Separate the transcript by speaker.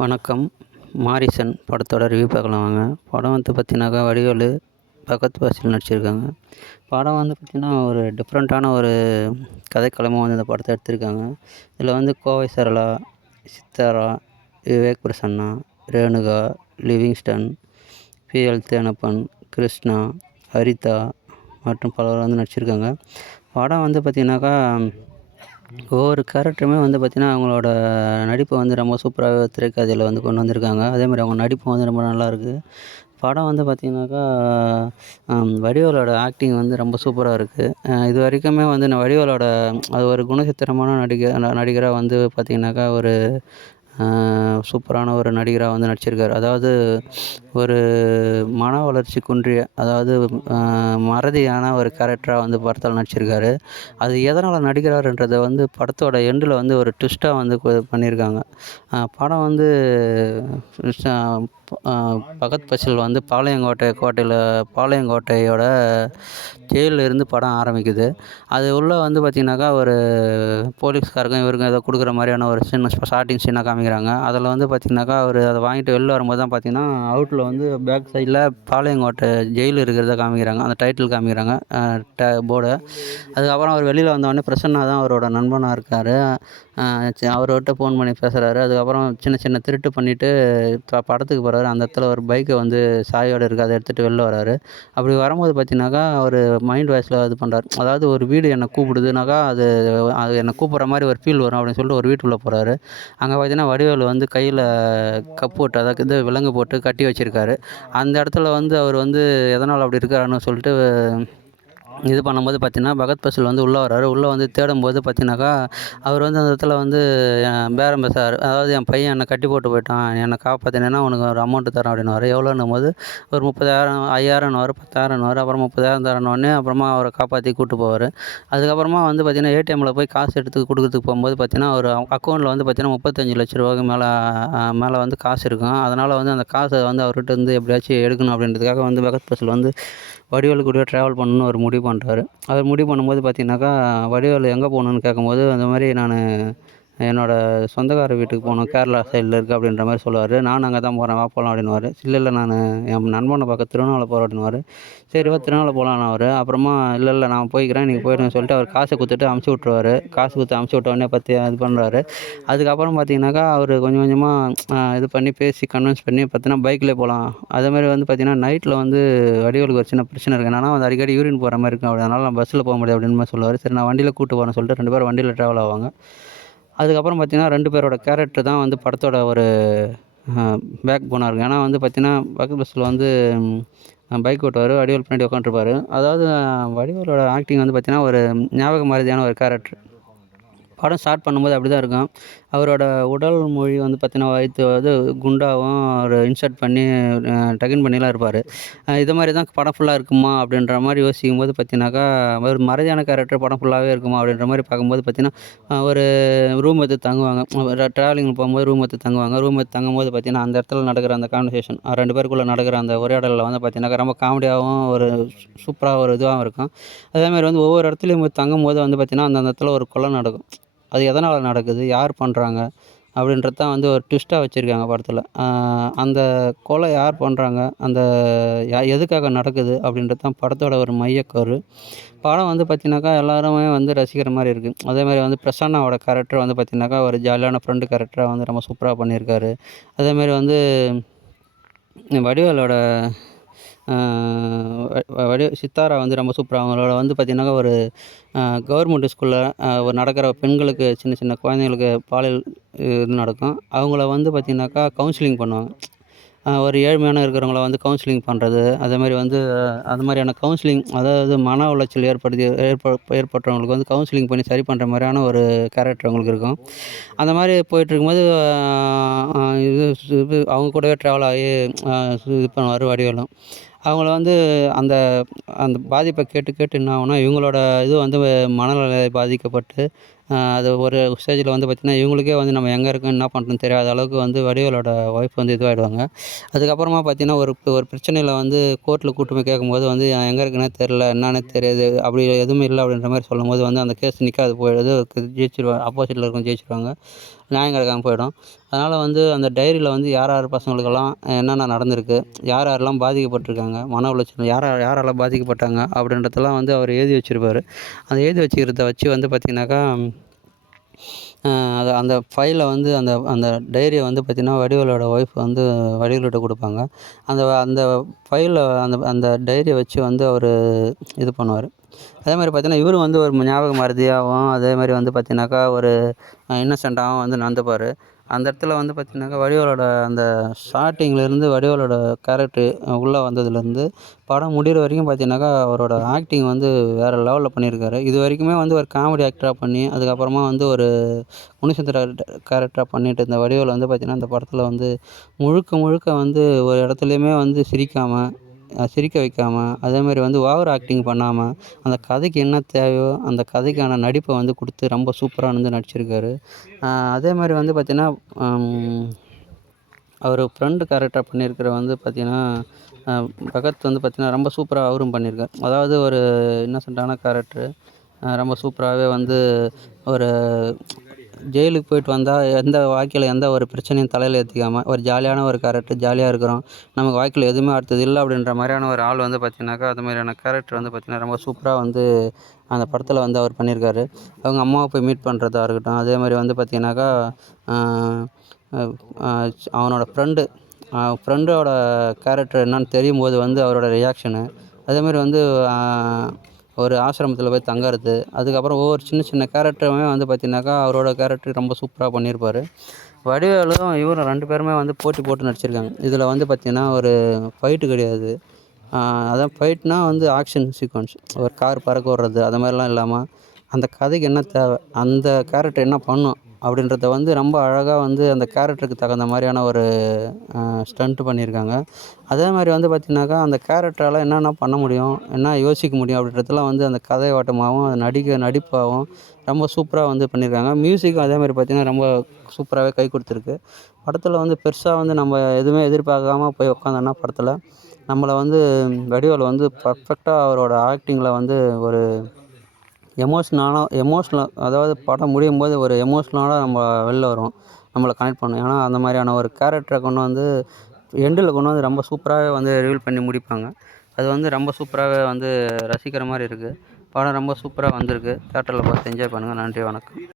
Speaker 1: வணக்கம். மாரிசன் படத்தோட ரிவ்யூ பார்க்கலாம் வாங்க. படம் வந்து பார்த்திங்கனாக்கா வடிவேலு பகத் பாசில் நடிச்சிருக்காங்க. படம் வந்து பார்த்திங்கன்னா ஒரு டிஃப்ரெண்ட்டான ஒரு கதைக்களமாக வந்து இந்த படத்தை எடுத்திருக்காங்க. இதில் வந்து கோவை சரளா சித்தாரா விவேக் பிரசன்னா ரேணுகா லிவிங்ஸ்டன் பிஎல் தேனப்பன் கிருஷ்ணா ஹரிதா மற்றும் பலர் வந்து நடிச்சிருக்காங்க. படம் வந்து பார்த்திங்கனாக்கா ஒவ்வொரு கேரக்டருமே வந்து பார்த்திங்கன்னா அவங்களோட நடிப்பை வந்து ரொம்ப சூப்பராகவே திரைக்கதையில் வந்து கொண்டு வந்திருக்காங்க. அதேமாதிரி அவங்க நடிப்பும் வந்து ரொம்ப நல்லாயிருக்கு படம் வந்து பார்த்திங்கனாக்கா வடிவேலோட ஆக்டிங் வந்து ரொம்ப சூப்பராக இருக்குது இது வரைக்குமே வந்து நான் வடிவேலோட அது ஒரு குணச்சித்திரமான நடிகர் நடிகராக வந்து பார்த்திங்கனாக்கா ஒரு சூப்பரான ஒரு நடிகராக வந்து நடிச்சிருக்கார். அதாவது ஒரு மன வளர்ச்சி குன்றிய அதாவது மறதியான ஒரு கேரக்டராக வந்து படத்தில் நடிச்சிருக்காரு. அது எதனால் நடிக்கிறாருன்றதை வந்து படத்தோட எண்டில் வந்து ஒரு ட்விஸ்ட்டாக வந்து பண்ணியிருக்காங்க படம் வந்து பகத் பசில் வந்து பாளையங்கோட்டை கோட்டையில் பாளையங்கோட்டையோட ஜெயிலில் இருந்து படம் ஆரம்பிக்குது. அது உள்ளே வந்து பார்த்திங்கனாக்கா ஒரு போலீஸ்காருக்கும் இவருக்கும் ஏதோ கொடுக்குற மாதிரியான ஒரு சின்ன ஸ்டார்டிங் சீனாக காமிக்கிறாங்க. அதில் வந்து பார்த்திங்கனாக்கா அவர் அதை வாங்கிட்டு வெளில வரும்போது தான் பார்த்திங்கன்னா அவுட்டில் வந்து பேக் சைடில் பாளையங்கோட்டை ஜெயில் இருக்கிறத காமிக்கிறாங்க. அந்த டைட்டில் காமிக்கிறாங்க. ட போர்டை அதுக்கப்புறம் அவர் வெளியில் வந்தோடனே பிரசன்னா தான் அவரோட நண்பனாக இருக்கார். அவர்கிட்ட ஃபோன் பண்ணி பேசுகிறாரு அதுக்கப்புறம் சின்ன சின்ன திருட்டு பண்ணிவிட்டு படத்துக்கு போகிறாரு அந்த இடத்துல ஒரு பைக்கை வந்து சாயோடு இருக்குது அதை எடுத்துகிட்டு வெளில வராரு. அப்படி வரும்போது பார்த்தீங்கன்னாக்கா அவர் மைண்ட் வாய்ஸில் இது பண்ணுறாரு அதாவது ஒரு வீடு என்னை கூப்பிடுதுனாக்கா அது அது என்னை கூப்பிட்ற மாதிரி ஒரு ஃபீல் வரும் அப்படின்னு சொல்லிட்டு ஒரு வீட்டுக்குள்ளே போகிறாரு அங்கே பார்த்தீங்கன்னா வடிவேல் வந்து கையில் கப் போட்டு அதாவது இது விலங்கு போட்டு கட்டி இருக்காரு அந்த இடத்துல வந்து அவர் வந்து எதனால் அப்படி இருக்காருன்னு சொல்லிட்டு இது பண்ணும்போது பார்த்தீங்கன்னா பகத் பசில் வந்து உள்ளே வர்றாரு. உள்ளே வந்து தேடும்போது பார்த்தீங்கன்னாக்கா அவர் வந்து அந்த இடத்துல வந்து பேரம் பேசுகிறார் அதாவது என் பையன் என்னை கட்டி போட்டு போயிட்டான். என்னை காப்பாற்றினேன்னா உனக்கு ஒரு அமௌண்ட்டு தரேன் அப்படின்னு எவ்வளோன்னும் போது ஒரு முப்பதாயிரம் ஐயாயிரம் வரும் பத்தாயிரம் வரும் அப்புறம் முப்பதாயிரம் தரணுன்னே அப்புறமா அவரை காப்பாற்றி கூப்பிட்டு போவார். அதுக்கப்புறமா வந்து பார்த்திங்கன்னா ஏடிஎம்மில் போய் காசு எடுத்து கொடுக்குறதுக்கு போகும்போது பார்த்திங்கன்னா ஒரு அக்கௌண்ட்டில் வந்து பார்த்திங்கன்னா முப்பத்தஞ்சு லட்ச ரூபாய்க்கு மேலே மேலே வந்து காசு இருக்கும். அதனால் வந்து அந்த காசை வந்து அவர்கிட்ட வந்து எப்படியாச்சும் எடுக்கணும் அப்படின்றதுக்காக வந்து பகத் பசில் வந்து வடிவேலு கூடயே ட்ராவல் பண்ணணும்னு அவர் முடிவு பண்ணுறாரு அவர் முடிவு பண்ணும்போது பார்த்தீங்கன்னாக்கா வடிவேலு எங்கே போகணுன்னு கேட்கும்போது அந்த மாதிரி நான் என்னோடய சொந்தக்கார வீட்டுக்கு போகணும் கேரளா சைடில் இருக்குது அப்படின்ற மாதிரி சொல்லுவார். நானும் அங்கே தான் போகிறேன் வா போகலாம் அப்படின்னுவார். இல்லை இல்லை நான் என் நண்பனை பார்க்க திருவண்ணாமலை போகிறேன் அப்படின்னுவார் சரி வா திருவண்ணாமலை போகலான்னு அவர். அப்புறமா இல்லை இல்லை நான் போய்க்கிறேன் நீங்கள் போய்டுன்னு சொல்லிட்டு அவர் காசை கொடுத்துட்டு அமுச்சு விட்ருவாரு காசு கொடுத்து அமுச்சு விட்டோடனே பற்றி இது பண்ணுறாரு அதுக்கப்புறம் பார்த்தீங்கன்னாக்கா அவர் கொஞ்சம் கொஞ்சமாக இது பண்ணி பேசி கன்வின்ஸ் பண்ணி பார்த்தீங்கன்னா பைக்கில் போகலாம் அதே மாதிரி வந்து பார்த்தீங்கன்னா நைட்டில் வந்து வடிவலுக்கு ஒரு சின்ன பிரச்சனை இருக்குது என்னன்னா வந்து அடிக்கடி யூரின் போகிற மாதிரி இருக்கும். அப்படி அதனால் நான் பஸ்ஸில் போக முடியாது அப்படின்னு சொல்லுவார். சரி நான் வண்டியில் கூப்பிட்டு போகிறேன் சொல்லிட்டு ரெண்டு பேரும் வண்டியில் ட்ராவல் ஆவாங்க. அதுக்கப்புறம் பார்த்திங்கன்னா ரெண்டு பேரோட கேரக்டர் தான் வந்து படத்தோட ஒரு பேக் போனாக இருக்கும் ஏன்னா வந்து பார்த்திங்கன்னா பக்கத்து பஸ்ஸில் வந்து பைக் ஓட்டுவார் வடிவேல் பின்னாடி உட்காந்துருப்பாரு அதாவது வடிவேலோட ஆக்டிங் வந்து பார்த்திங்கன்னா ஒரு ஞாபக மாதிரியான ஒரு கேரக்டர் படம் ஸ்டார்ட் பண்ணும்போது அப்படி தான் இருக்கும். அவரோட உடல் மொழி வந்து பார்த்திங்கன்னா வயிற்று வந்து குண்டாகவும் ஒரு இன்சர்ட் பண்ணி டகின் பண்ணிலாம் இருப்பார். இது மாதிரி தான் படம் ஃபுல்லாக இருக்குமா அப்படின்ற மாதிரி யோசிக்கும் போது பார்த்தீங்கன்னாக்கா ஒரு மறதியான கேரக்டர் படம் ஃபுல்லாகவே இருக்குமா அப்படின்ற மாதிரி பார்க்கும்போது பார்த்திங்கன்னா ஒரு ரூம் எடுத்து தங்குவாங்க. ட்ராவலிங் போகும்போது ரூம் எடுத்து தங்குவாங்க. ரூம் எடுத்து தங்கும்போது பார்த்திங்கன்னா அந்த இடத்துல நடக்கிற அந்த கான்வர்சேஷன் ரெண்டு பேருக்குள்ளே நடக்கிற அந்த உரையாடலில் வந்து பார்த்திங்கனாக்கா ரொம்ப காமெடியாகவும் ஒரு சூப்பராக ஒரு இதுவாகவும் இருக்கும். அதேமாதிரி வந்து ஒவ்வொரு இடத்துலையும் தங்கும் போது வந்து பார்த்திங்கன்னா அந்த இடத்துல ஒரு கொலை நடக்கும். அது எதனால் நடக்குது யார் பண்ணுறாங்க அப்படின்றது தான் வந்து ஒரு ட்விஸ்ட்டாக வச்சுருக்காங்க படத்தில். அந்த கொலை யார் பண்ணுறாங்க அந்த யா எதுக்காக நடக்குது அப்படின்றது தான் படத்தோட ஒரு மையக்கரு. படம் வந்து பார்த்திங்கனாக்கா எல்லாருமே வந்து ரசிக்கிற மாதிரி இருக்குது அதே மாதிரி வந்து பிரசன்னாவோட கேரக்டர் வந்து பார்த்திங்கனாக்கா ஒரு ஜாலியான ஃப்ரெண்டு கேரக்டராக வந்து ரொம்ப சூப்பராக பண்ணியிருக்காரு. அதேமாரி வந்து வடிவேலோட வடி சித்தாரா வந்து ரொம்ப சூப்பராக அவங்களோட வந்து பார்த்திங்கனாக்கா ஒரு கவர்மெண்ட் ஸ்கூலில் ஒரு நடக்கிற பெண்களுக்கு சின்ன சின்ன குழந்தைங்களுக்கு பாலியல் இது நடக்கும். அவங்கள வந்து பார்த்திங்கனாக்கா கவுன்சிலிங் பண்ணுவாங்க. ஒரு ஏழ்மையான இருக்கிறவங்கள வந்து கவுன்சிலிங் பண்ணுறது அதே மாதிரி வந்து அது மாதிரியான கவுன்சிலிங் அதாவது மன உளைச்சல் ஏற்படுத்தி ஏற்ப ஏற்பட்டவங்களுக்கு வந்து கவுன்சிலிங் பண்ணி சரி பண்ணுற மாதிரியான ஒரு கேரக்டர் அவங்களுக்கு இருக்கும். அந்த மாதிரி போயிட்டுருக்கும்போது இது இது அவங்க கூடவே ட்ராவல் ஆகி இது பண்ணுவார் வடிவேலும் அவங்கள வந்து அந்த அந்த பாதிப்பை கேட்டு கேட்டு என்ன ஆகும்னா இவங்களோட இது வந்து மனநிலை பாதிக்கப்பட்டு அது ஒரு ஸ்டேஜில் வந்து பார்த்திங்கன்னா இவங்களுக்கே வந்து நம்ம எங்கே இருக்கோம் என்ன பண்ணுறோம்னு தெரியாத அளவுக்கு வந்து வடிவேலோட ஒய்ஃப் வந்து இதுவாகிடுவாங்க அதுக்கப்புறமா பார்த்திங்கன்னா ஒரு ஒரு பிரச்சனையில் வந்து கோர்ட்டில் கூட்டு போய் கேட்கும்போது வந்து எங்கே இருக்குன்னே தெரில என்னன்னே தெரியாது அப்படி எதுவுமே இல்லை அப்படின்ற மாதிரி சொல்லும்போது வந்து அந்த கேஸ் நிற்காது போயிடுது ஜெயிச்சிருவாங்க ஆப்போசிட்டில் இருக்கும் ஜெயிச்சிருவாங்க. நியாயம் கிடைக்காம போயிடும். அதனால் வந்து அந்த டைரியில் வந்து யார் யார் பசங்களுக்கெல்லாம் என்னென்ன நடந்திருக்கு யார் யாரெல்லாம் பாதிக்கப்பட்டிருக்காங்க மன உளைச்சல் யார் யார் பாதிக்கப்பட்டாங்க அப்படின்றதெல்லாம் வந்து அவர் எழுதி வச்சுருப்பார். அந்த எழுதி வச்சுக்கிறத வச்சு வந்து பார்த்திங்கனாக்கா அது அந்த ஃபைலை வந்து அந்த அந்த டைரியை வந்து பார்த்திங்கன்னா வடிவேலோட ஒய்ஃப் வந்து வடிவேலுகிட்ட கொடுப்பாங்க. அந்த அந்த ஃபைலில் அந்த அந்த டைரியை வச்சு வந்து அவர் இது பண்ணுவார். அதே மாதிரி பார்த்தீங்கன்னா இவரும் வந்து ஒரு ஞாபக மறதியாகவும் அதே மாதிரி வந்து பார்த்தீங்கன்னாக்கா ஒரு இன்னசென்ட்டாகவும் வந்து நடந்துப்பார். அந்த இடத்துல வந்து பார்த்தீங்கன்னாக்கா வடிவேலோட அந்த ஸ்டார்டிங்லேருந்து வடிவேலோட கேரக்ட்ரு உள்ளே வந்ததுலேருந்து படம் முடிகிற வரைக்கும் பார்த்தீங்கன்னாக்கா அவரோட ஆக்டிங் வந்து வேறு லெவலில் பண்ணியிருக்காரு. இது வரைக்குமே வந்து ஒரு காமெடி ஆக்டராக பண்ணி அதுக்கப்புறமா வந்து ஒரு முனிசந்திர கேரக்டராக பண்ணிட்டு இருந்த வடிவேலு வந்து பார்த்திங்கன்னா இந்த படத்தில் வந்து முழுக்க முழுக்க வந்து ஒரு இடத்துலையுமே வந்து சிரிக்காமல் சிரிக்க வைக்காமல் அதேமாதிரி வந்து ஓவர் ஆக்டிங் பண்ணாமல் அந்த கதைக்கு என்ன தேவையோ அந்த கதைக்கான நடிப்பை வந்து கொடுத்து ரொம்ப சூப்பராக வந்து நடிச்சிருக்காரு. அதே மாதிரி வந்து பார்த்திங்கன்னா அவர் ஃப்ரெண்டு கேரக்டர் பண்ணியிருக்கிற வந்து பார்த்திங்கன்னா பகத் வந்து பார்த்திங்கன்னா ரொம்ப சூப்பராக அவரும் பண்ணியிருக்கார் அதாவது ஒரு இன்னசென்ட்டான கேரக்டரு ரொம்ப சூப்பராகவே வந்து ஒரு ஜெயிலுக்கு போயிட்டு வந்தால் எந்த வாழ்க்கையில் எந்த ஒரு பிரச்சனையும் தலையில் ஏற்றிக்காம ஒரு ஜாலியான ஒரு கேரக்டர் ஜாலியாக இருக்கிறோம். நமக்கு வாழ்க்கையில் எதுவுமே அடுத்தது இல்லை அப்படின்ற மாதிரியான ஒரு ஆள் வந்து பார்த்திங்கனாக்கா அது மாதிரியான கேரக்டர் வந்து பார்த்திங்கன்னா ரொம்ப சூப்பராக வந்து அந்த படத்தில் வந்து அவர் பண்ணியிருக்காரு. அவங்க அம்மாவை போய் மீட் பண்ணுறதா இருக்கட்டும் அதே மாதிரி வந்து பார்த்திங்கனாக்கா அவனோட ஃப்ரெண்டு ஃப்ரெண்டோட கேரக்டர் என்னன்னு தெரியும் போது வந்து அவரோட ரியாக்ஷனு அதேமாதிரி வந்து ஒரு ஆசிரமத்தில் போய் தங்குறது. அதுக்கப்புறம் ஒவ்வொரு சின்ன சின்ன கேரக்டருமே வந்து பார்த்திங்கனாக்கா அவரோட கேரக்டர் ரொம்ப சூப்பராக பண்ணியிருப்பார் வடிவேலும் இவரும் ரெண்டு பேருமே வந்து போட்டி போட்டு நடிச்சிருக்காங்க. இதில் வந்து பார்த்திங்கன்னா ஒரு ஃபைட்டு கிடையாது. அதான் ஃபைட்னா வந்து ஆக்ஷன் சீக்வன்ஸ் ஒரு கார் பறக்க விடுறது அது மாதிரிலாம் இல்லாமல் அந்த கதைக்கு என்ன தேவை அந்த கேரக்டர் என்ன பண்ணும் அப்படின்றத வந்து ரொம்ப அழகாக வந்து அந்த கேரக்டருக்கு தகுந்த மாதிரியான ஒரு ஸ்டண்ட்டு பண்ணியிருக்காங்க. அதே மாதிரி வந்து பார்த்திங்கனாக்கா அந்த கேரக்டரால் என்னென்ன பண்ண முடியும் என்ன யோசிக்க முடியும் அப்படின்றதெல்லாம் வந்து அந்த கதை ஓட்டமாகவும் நடிக்க நடிப்பாகவும் ரொம்ப சூப்பராக வந்து பண்ணியிருக்காங்க. மியூசிக்கும் அதே மாதிரி பார்த்திங்கன்னா ரொம்ப சூப்பராகவே கை கொடுத்துருக்கு. படத்தில் வந்து பெருசாக வந்து நம்ம எதுவுமே எதிர்பார்க்காம போய் உட்காந்தோன்னா படத்தில் நம்மளை வந்து வடிவேலு வந்து பர்ஃபெக்டாக அவரோட ஆக்டிங்கில் வந்து ஒரு எமோஷ்னலான எமோஷ்னல் அதாவது படம் முடியும் போது ஒரு எமோஷ்னலாக நம்ம வெளில வரும் நம்மளை கனெக்ட் பண்ணும் ஏன்னா அந்த மாதிரியான ஒரு கேரக்டரை கொண்டு வந்து எண்டில் கொண்டு வந்து ரொம்ப சூப்பராகவே வந்து ரிவீல் பண்ணி முடிப்பாங்க. அது வந்து ரொம்ப சூப்பராகவே வந்து ரசிக்கிற மாதிரி இருக்குது படம் ரொம்ப சூப்பராக வந்திருக்கு. தேட்டரில் பார்த்து என்ஜாய் பண்ணுங்கள் நன்றி வணக்கம்.